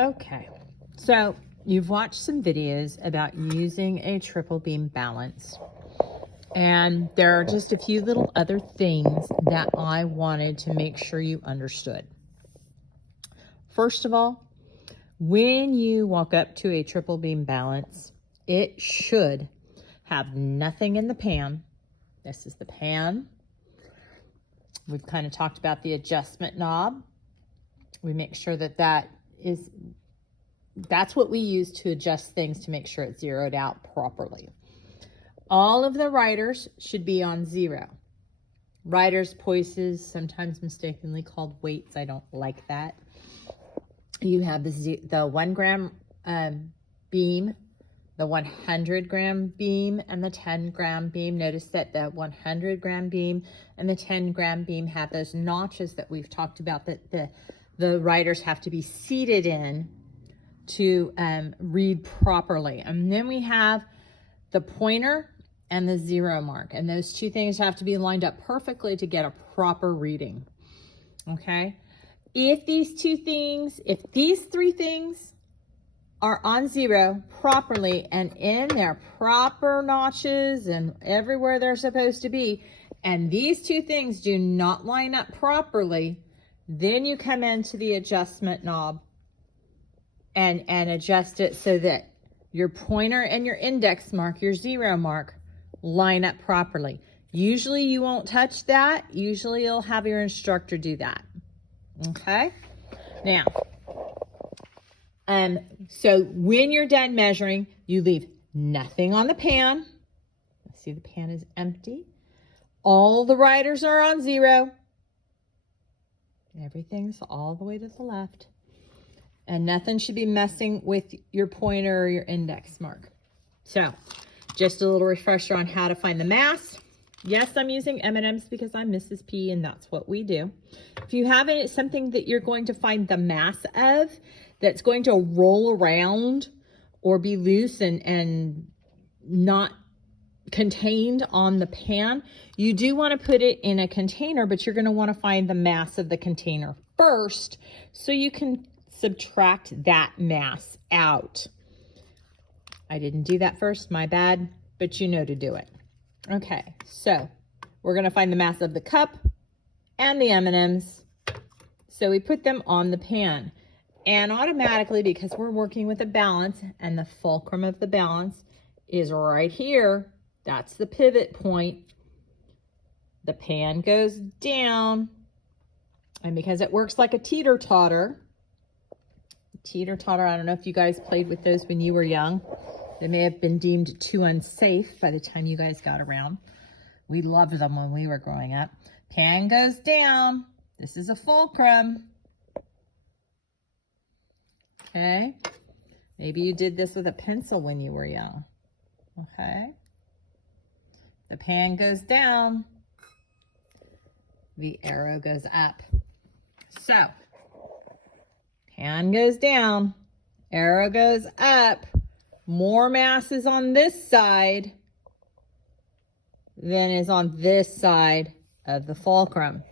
Okay, so you've watched some videos about using a triple beam balance, and there are just a few little other things that I wanted to make sure you understood. First of all, when you walk up to a triple beam balance, it should have nothing in the pan. This is the pan. We've kind of talked about the adjustment knob. We make sure that that's what we use to adjust things to make sure it's zeroed out properly. All of the riders should be on 0. Riders, poises, sometimes mistakenly called weights. I don't like that. You have the 1 gram beam, the 100 gram beam, and the 10 gram beam. Notice that the 100 gram beam and the 10 gram beam have those notches that we've talked about that the riders have to be seated in to read properly. And then we have the pointer and the 0 mark. And those two things have to be lined up perfectly to get a proper reading. Okay? If these three things are on 0 properly and in their proper notches and everywhere they're supposed to be, and these two things do not line up properly, then you come into the adjustment knob and adjust it so that your pointer and your index mark, your 0 mark, line up properly. Usually you won't touch that. Usually you'll have your instructor do that. Okay? Now, so when you're done measuring, you leave nothing on the pan. See, the pan is empty. All the riders are on 0. Everything's all the way to the left. And nothing should be messing with your pointer or your index mark. So, just a little refresher on how to find the mass. Yes, I'm using M&Ms because I'm Mrs. P and that's what we do. If you have something that you're going to find the mass of that's going to roll around or be loose and not contained on the pan, you do want to put it in a container, but you're going to want to find the mass of the container first so you can subtract that mass out. I didn't do that first, my bad, but you know to do it. Okay, so we're going to find the mass of the cup and the M&Ms. So we put them on the pan. And automatically, because we're working with a balance and the fulcrum of the balance is right here, that's the pivot point. The pan goes down. And because it works like a teeter-totter, I don't know if you guys played with those when you were young. They may have been deemed too unsafe by the time you guys got around. We loved them when we were growing up. Pan goes down. This is a fulcrum. Okay. Maybe you did this with a pencil when you were young. Okay. The pan goes down. The arrow goes up. So, pan goes down. Arrow goes up. More mass is on this side than is on this side of the fulcrum.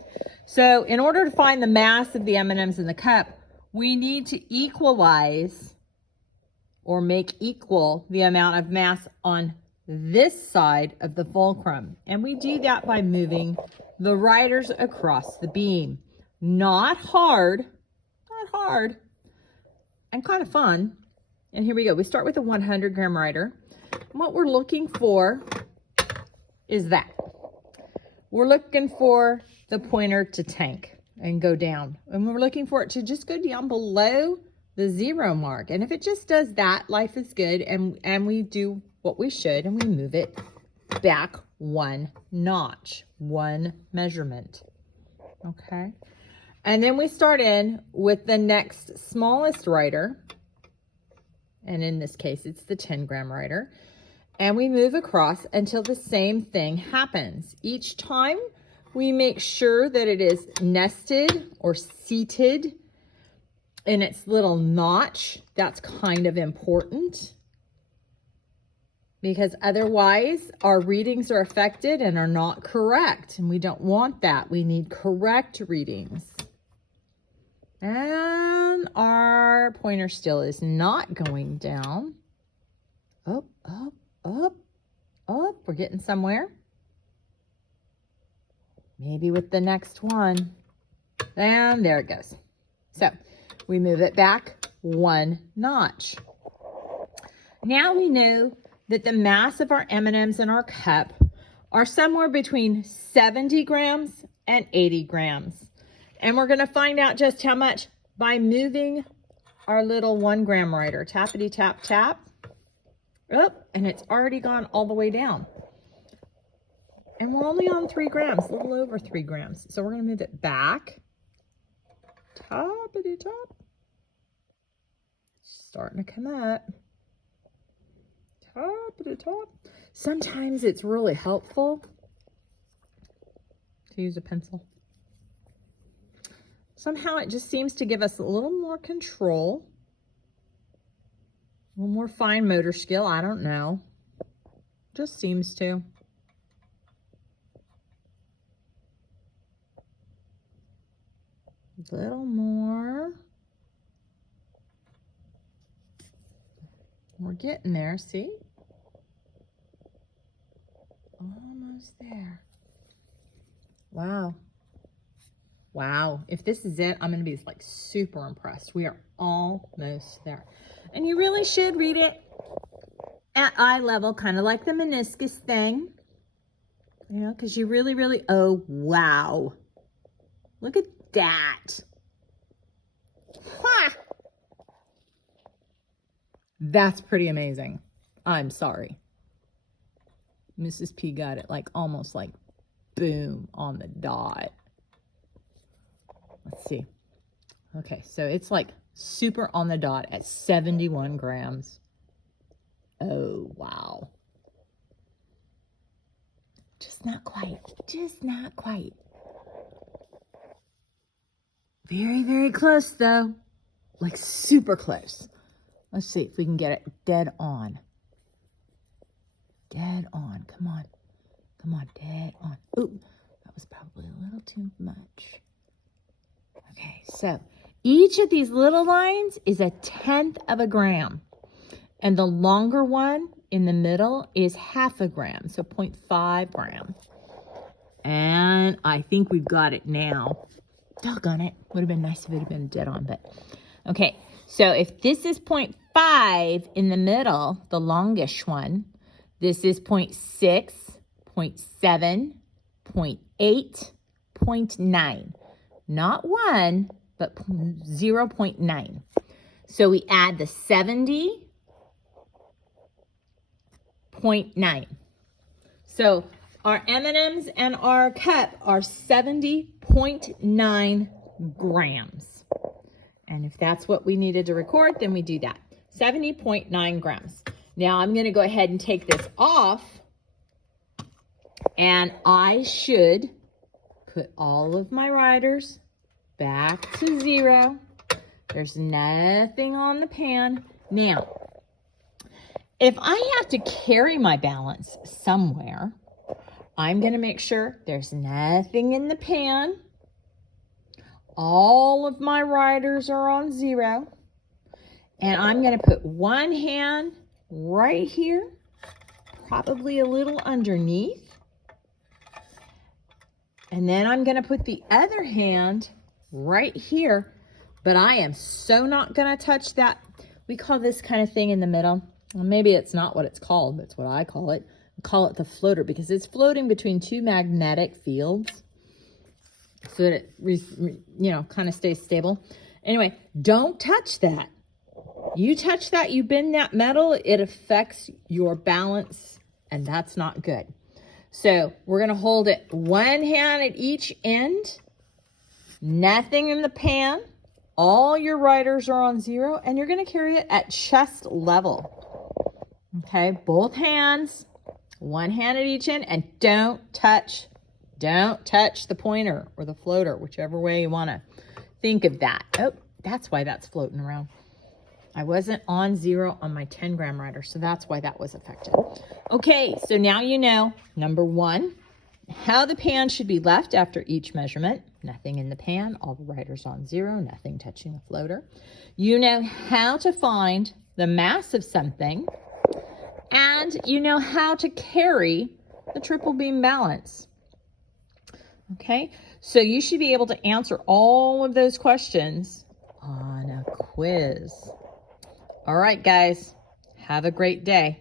So in order to find the mass of the M&Ms in the cup, we need to equalize or make equal the amount of mass on this side of the fulcrum. And we do that by moving the riders across the beam. Not hard, and kind of fun. And here we go. We start with a 100 gram rider. And what we're looking for is that. We're looking for the pointer to tank and go down. And we're looking for it to just go down below the 0 mark. And if it just does that, life is good. And we do what we should and we move it back 1 notch, 1 measurement. Okay. And then we start in with the next smallest rider. And in this case, it's the 10 gram rider. And we move across until the same thing happens. Each time we make sure that it is nested or seated in its little notch. That's kind of important because otherwise our readings are affected and are not correct. And we don't want that. We need correct readings. And our point pointer still is not going down. Up, up, up, up. We're getting somewhere. Maybe with the next one. And there it goes. So we move it back 1 notch. Now we know that the mass of our M&Ms in our cup are somewhere between 70 grams and 80 grams. And we're going to find out just how much by moving our little 1 gram writer. Tappity tap tap. Oh, and it's already gone all the way down. And we're only on 3 grams, a little over 3 grams. So we're going to move it back. Toppity top. Starting to come up. Toppity top. Sometimes it's really helpful to use a pencil. Somehow it just seems to give us a little more control. A little more fine motor skill. I don't know. Just seems to. A little more. We're getting there, see? Almost there. Wow. Wow. If this is it, I'm going to be like super impressed. We are almost there. And you really should read it at eye level, kind of like the meniscus thing. You know, because you really, oh, wow. Look at that. Ha! That's pretty amazing. I'm sorry. Mrs. P got it like almost like boom on the dot. Let's see. Okay, so it's like super on the dot at 71 grams. Oh, wow. Just not quite. Just not quite. Very close though. Like super close. Let's see if we can get it dead on. Dead on. Come on. Come on, dead on. Ooh, that was probably a little too much. Okay, so each of these little lines is 1/10 of a gram. And the longer one in the middle is 1/2 gram, so 0.5 gram. And I think we've got it now. Doggone it. Would have been nice if it had been dead on, but okay. So if this is 0.5 in the middle, the longish one, this is 0.6, 0.7, 0.8, 0.9. Not 1, but 0.9. So we add the 70.9. So our M&Ms and our cup are 70.9 grams. And if that's what we needed to record, then we do that. 70.9 grams. Now I'm going to go ahead and take this off. And I should put all of my riders back to 0. There's nothing on the pan. Now, if I have to carry my balance somewhere, I'm going to make sure there's nothing in the pan. All of my riders are on 0. And I'm going to put one hand right here, probably a little underneath. And then I'm going to put the other hand right here. But I am so not going to touch that. We call this kind of thing in the middle. Well, maybe it's not what it's called. That's what I call it. I call it the floater because it's floating between 2 magnetic fields. So that it, kind of stays stable. Anyway, don't touch that. You touch that, you bend that metal, it affects your balance, and that's not good. So we're going to hold it one hand at each end. Nothing in the pan. All your riders are on 0, and you're going to carry it at chest level. Okay, both hands, one hand at each end, and don't touch the pointer or the floater, whichever way you want to think of that. Oh, that's why that's floating around. I wasn't on 0 on my 10 gram rider, so that's why that was affected. Okay, so now you know, number 1, how the pan should be left after each measurement. Nothing in the pan, all the riders on 0, nothing touching the floater. You know how to find the mass of something, and you know how to carry the triple beam balance. Okay, so you should be able to answer all of those questions on a quiz. All right, guys, have a great day.